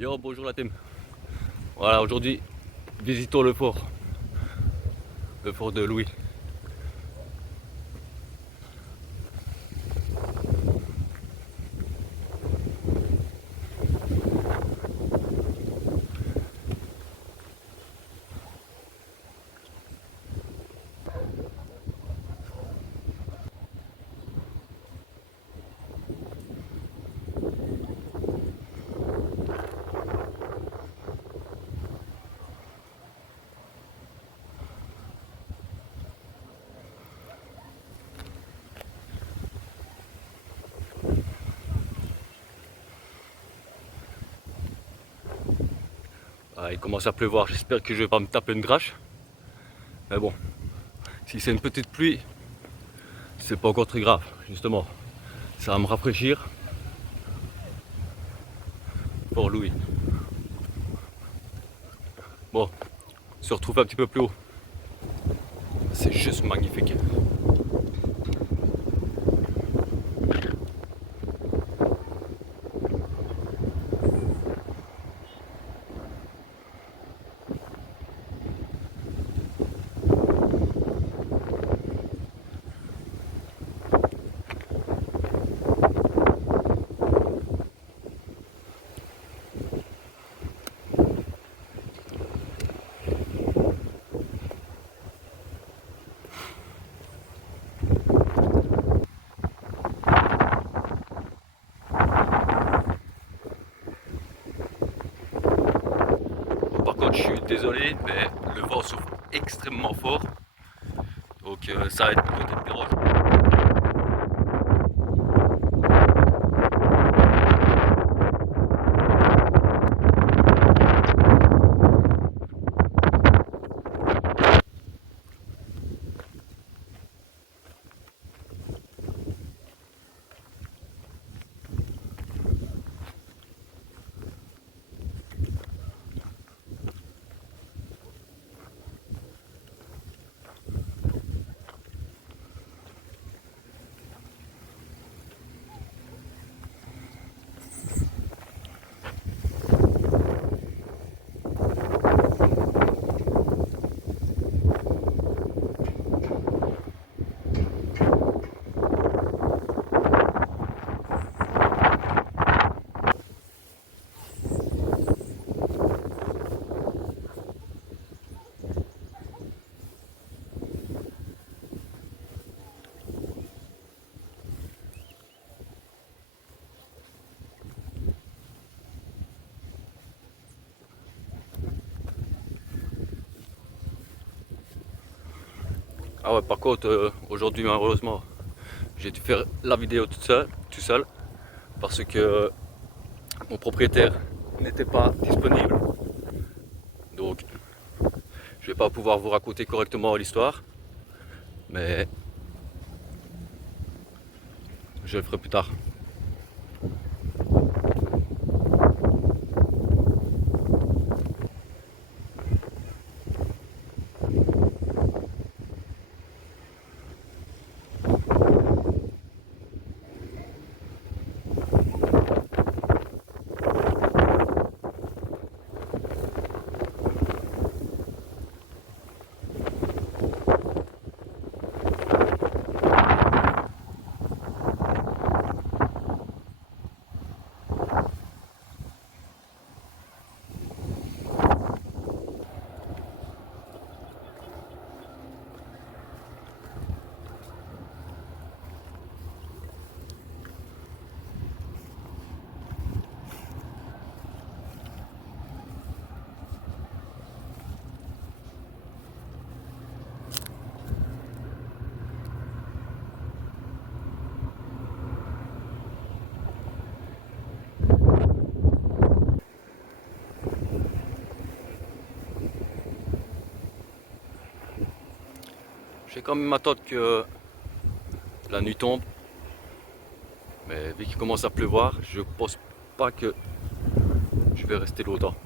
Yo, bonjour la team. Voilà, aujourd'hui, visitons le fort de Louis. Ah, il commence à pleuvoir, j'espère que je vais pas me taper une crache. Mais bon, si c'est une petite pluie, c'est pas encore très grave, justement. Ça va me rafraîchir. Fort Louis. Bon, on se retrouve un petit peu plus haut. C'est juste magnifique. Par contre, je suis désolé, mais le vent souffle extrêmement fort. Donc ça va être peut-être dérangeant. Ah ouais, par contre, aujourd'hui, malheureusement, j'ai dû faire la vidéo tout seul, parce que mon propriétaire n'était pas disponible. Donc, je vais pas pouvoir vous raconter correctement l'histoire, mais je le ferai plus tard. Je vais quand même attendre que la nuit tombe, mais vu qu'il commence à pleuvoir, je pense pas que je vais rester longtemps.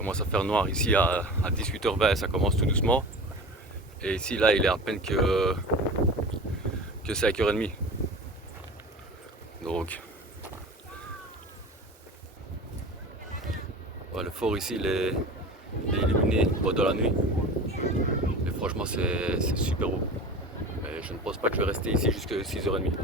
commence à faire noir ici à 18h20, ça commence tout doucement. Et ici, là, il est à peine que 5h30. Donc, ouais, le fort ici, il est illuminé pendant la nuit. Et franchement, c'est super beau. Mais je ne pense pas que je vais rester ici jusqu'à 6h30.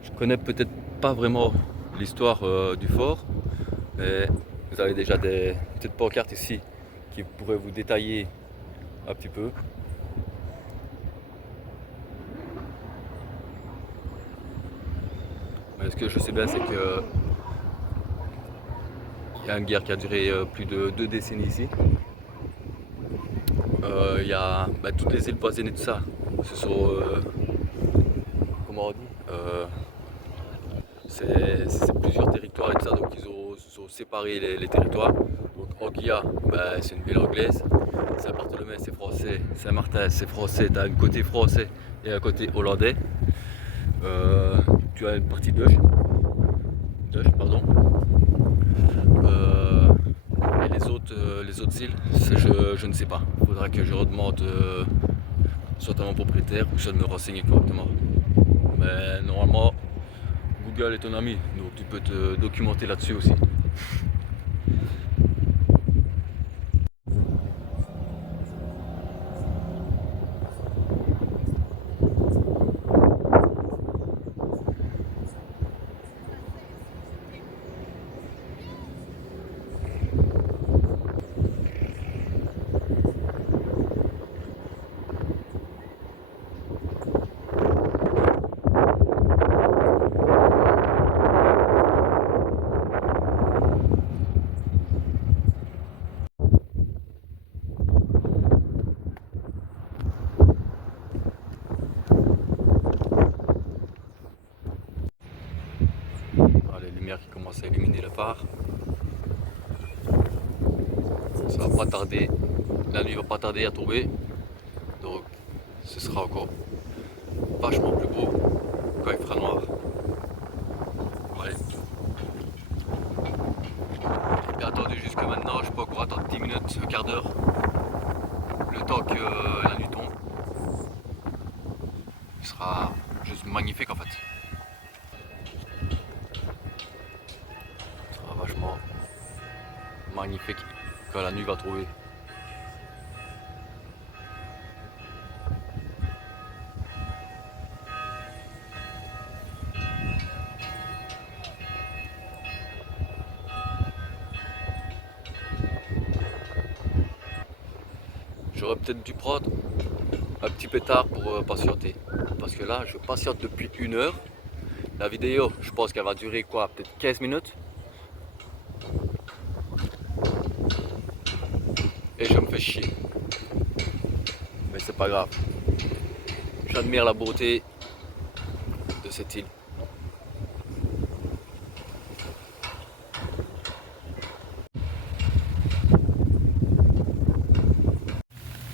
Je connais peut-être pas vraiment l'histoire du fort, mais vous avez déjà des petites pancartes ici qui pourraient vous détailler un petit peu. Mais ce que je sais bien, c'est que il y a une guerre qui a duré plus de 2 décennies ici. Il y a toutes les îles voisines et tout ça. Ce sont, comment on dit, c'est plusieurs territoires et tout ça, donc ils ont séparé les territoires. Donc Anguilla, c'est une ville anglaise, Saint-Barthélemy c'est français, Saint-Martin c'est français, tu as un côté français et un côté hollandais. Tu as une partie Dutch, pardon. Et les autres îles, je ne sais pas. Il faudra que je redemande soit à mon propriétaire ou soit de me renseigner correctement. Mais normalement, Google est ton ami, donc tu peux te documenter là-dessus aussi. lumière qui commence à illuminer le phare. Ça va pas tarder, la nuit va pas tarder à tomber, donc ce sera encore vachement plus beau quand il fera noir. Allez. J'ai bien attendu jusque maintenant, je peux encore attendre 10 minutes, un quart d'heure, le temps que la nuit tombe. Ce sera juste magnifique en fait. Ce sera vachement magnifique quand la nuit va tomber. J'aurais peut-être dû prendre un petit pétard pour patienter. Parce que là, je patiente depuis 1 heure. La vidéo, je pense qu'elle va durer quoi, peut-être 15 minutes. Et je me fais chier. Mais c'est pas grave. J'admire la beauté de cette île.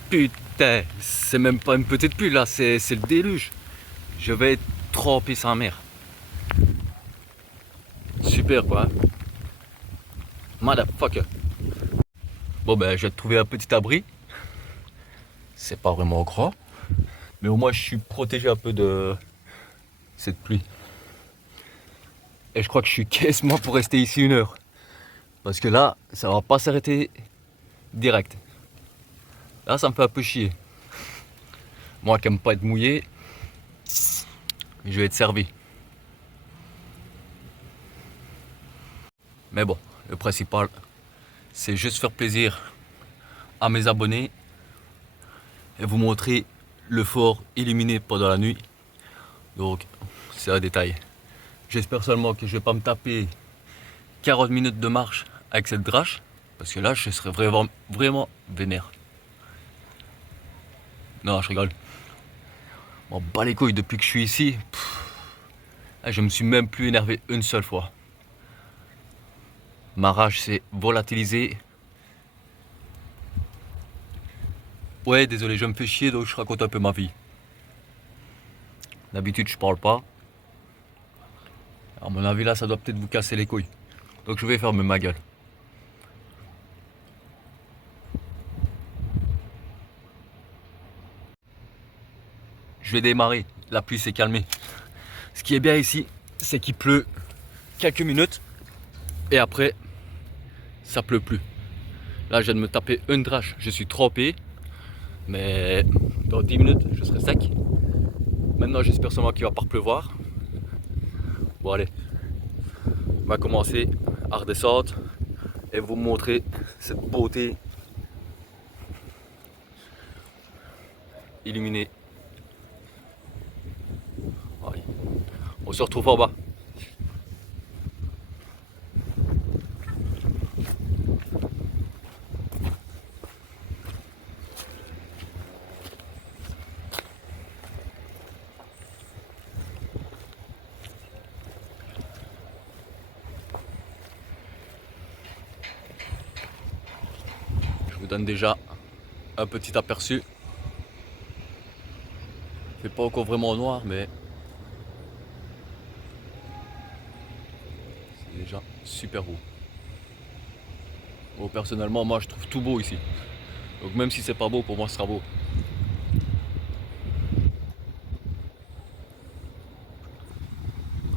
Putain, c'est même pas une petite pluie là, c'est le déluge. Je vais être trempé sans mer. Super quoi. Motherfucker. Bon ben, je vais trouver un petit abri. C'est pas vraiment grand. Mais au moins, je suis protégé un peu de cette pluie. Et je crois que je suis quasiment pour rester ici 1 heure. Parce que là, ça va pas s'arrêter direct. Là, ça me fait un peu chier. Moi qui aime pas être mouillé, je vais être servi. Mais bon, le principal, c'est juste faire plaisir à mes abonnés et vous montrer le fort illuminé pendant la nuit. Donc, c'est un détail. J'espère seulement que je vais pas me taper 40 minutes de marche avec cette drache, parce que là, je serais vraiment vénère. Non, je rigole. Bon, bats les couilles depuis que je suis ici. Je me suis même plus énervé une seule fois. Ma rage s'est volatilisée. Ouais, désolé, je me fais chier, donc je raconte un peu ma vie. D'habitude, je parle pas. À mon avis, là, ça doit peut-être vous casser les couilles. Donc je vais fermer ma gueule. Je vais démarrer. La pluie s'est calmée. Ce qui est bien ici, c'est qu'il pleut quelques minutes et après, ça pleut plus. Là, je viens de me taper une drache. Je suis trempé, mais dans 10 minutes, je serai sec. Maintenant, j'espère seulement qu'il va pas pleuvoir. Bon, allez, on va commencer à redescendre et vous montrer cette beauté illuminée. Allez. On se retrouve en bas. Je vous donne déjà un petit aperçu. Il fait pas encore vraiment noir, mais c'est déjà super beau. Bon, personnellement, moi je trouve tout beau ici. Donc même si c'est pas beau, pour moi ce sera beau.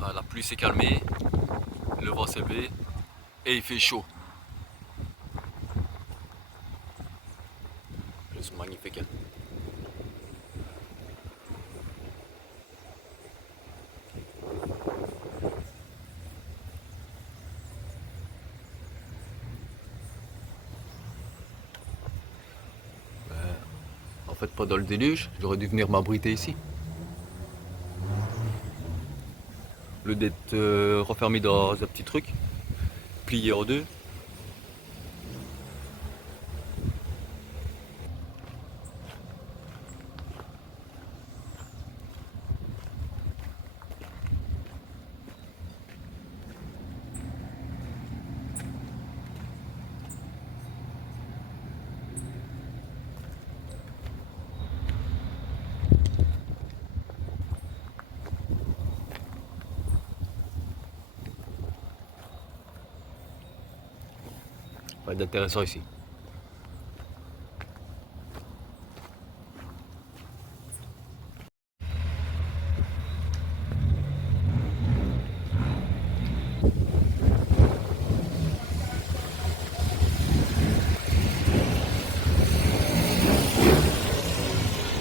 Ah, la pluie s'est calmée, le vent s'est levé et il fait chaud. C'est magnifique. En fait, pendant le déluge, j'aurais dû venir m'abriter ici. Le d'être refermé dans un petit truc, plié en deux. va être intéressant ici.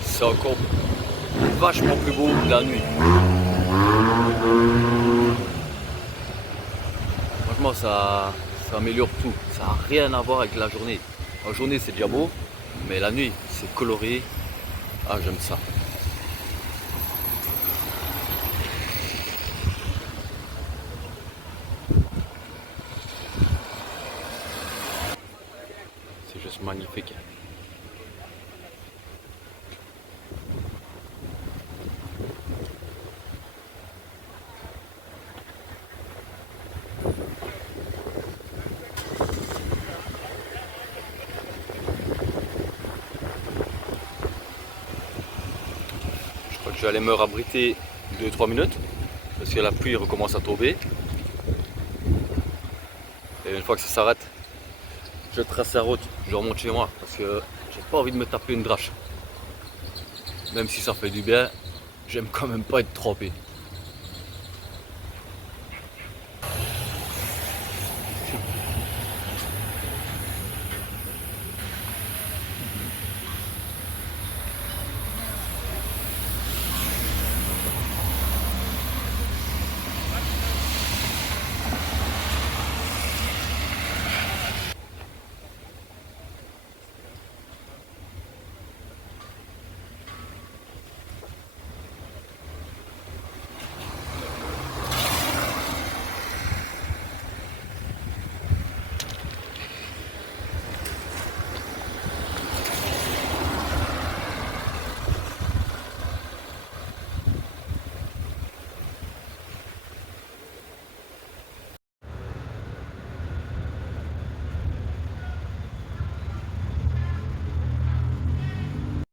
C'est encore vachement plus beau la nuit. Franchement, ça améliore tout. Ça n'a rien à voir avec la journée. La journée, c'est déjà beau, mais la nuit, c'est coloré. Ah, j'aime ça. C'est juste magnifique. Je crois que je vais aller me rabriter 2-3 minutes parce que la pluie recommence à tomber. Et une fois que ça s'arrête, je trace la route, je remonte chez moi parce que j'ai pas envie de me taper une drache. Même si ça fait du bien, j'aime quand même pas être trempé.